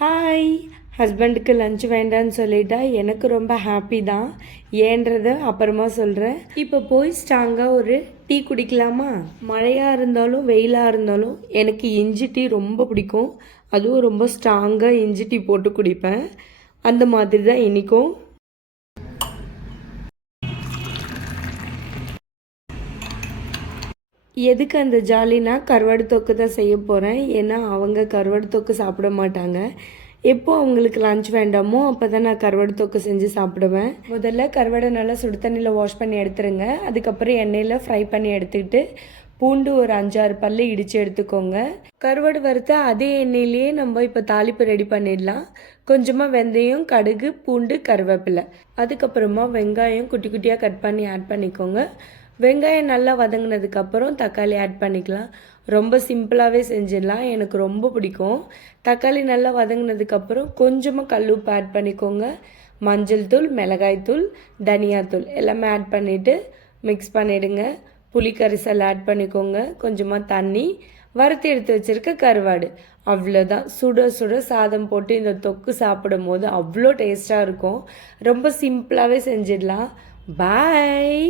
Hi! ஹஸ்பண்டுக்கு lunch வேண்டான்னு சொல்லிட்டா எனக்கு ரொம்ப ஹாப்பி தான். ஏன்றதை அப்புறமா சொல்கிறேன். இப்போ போய் ஸ்ட்ராங்காக ஒரு டீ குடிக்கலாமா? மழையாக இருந்தாலும் வெயிலாக இருந்தாலும் எனக்கு இஞ்சி டீ ரொம்ப பிடிக்கும். அதுவும் ரொம்ப ஸ்ட்ராங்காக இஞ்சி டீ போட்டு குடிப்பேன். அந்த மாதிரி தான் இன்றைக்கும். எதுக்கு அந்த ஜாலினா கருவாடு தொக்கு தான் செய்ய போகிறேன். ஏன்னா அவங்க கருவாடு தொக்கு சாப்பிட மாட்டாங்க. எப்போ அவங்களுக்கு லஞ்ச் வேண்டாமோ அப்போ தான் நான் கருவாடு தொக்கு செஞ்சு சாப்பிடுவேன். முதல்ல கருவாடை நல்லா சுடு தண்ணியில் வாஷ் பண்ணி எடுத்துருங்க. அதுக்கப்புறம் எண்ணெயில் ஃப்ரை பண்ணி எடுத்துக்கிட்டு பூண்டு ஒரு 5-6 பல்லு இடித்து எடுத்துக்கோங்க. கருவாடு வறுத்த அதே எண்ணெயிலேயே நம்ம இப்போ தாளிப்பு ரெடி பண்ணிடலாம். கொஞ்சமாக வெந்தயம், கடுகு, பூண்டு, கருவேப்பிலை, அதுக்கப்புறமா வெங்காயம் குட்டி குட்டியாக கட் பண்ணி ஆட் பண்ணிக்கோங்க. வெங்காயம் நல்லா வதங்கினதுக்கப்புறம் தக்காளி ஆட் பண்ணிக்கலாம். ரொம்ப சிம்பிளாகவே செஞ்சிடலாம். எனக்கு ரொம்ப பிடிக்கும். தக்காளி நல்லா வதங்கினதுக்கப்புறம் கொஞ்சமாக கல்லுப்பு ஆட் பண்ணிக்கோங்க. மஞ்சள் தூள், மிளகாய்த்தூள், தனியாத்தூள் எல்லாமே ஆட் பண்ணிவிட்டு மிக்ஸ் பண்ணிவிடுங்க. புளி கரிசல் ஆட் பண்ணிக்கோங்க. கொஞ்சமாக தண்ணி, வறுத்து எடுத்து வச்சுருக்க கருவாடு. அவ்வளோதான். சுட சுட சாதம் போட்டு இந்த தொக்கு சாப்பிடும் போது அவ்வளோ டேஸ்ட்டாக இருக்கும். ரொம்ப சிம்பிளாகவே செஞ்சிடலாம். பாய்.